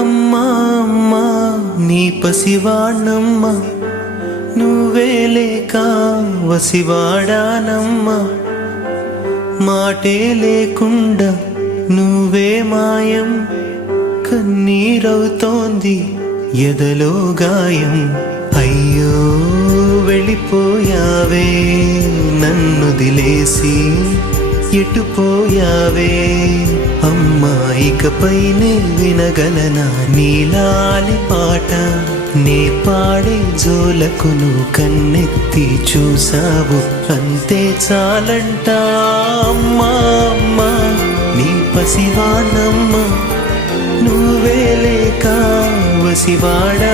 అమ్మా అమ్మా నీ పసివాణ్ణమ్మా, నువ్వే లేక వసివాడానమ్మా. మాటే లేకుండా నువ్వే మాయం, కన్నీరవుతోంది ఎదలో గాయం. అయ్యో వెళ్ళిపోయావే నన్ను దిలేసి, ఎటుపోయావే అమ్మా. ఇకపైనే వినగలనా నీలాలి పాట, నే పాడే జోలకు నువ్వు కన్నెత్తి చూసావు, అంతే చాలంట. అమ్మా అమ్మా నీ పసివానమ్మా, నువ్వే లేక వసివాడా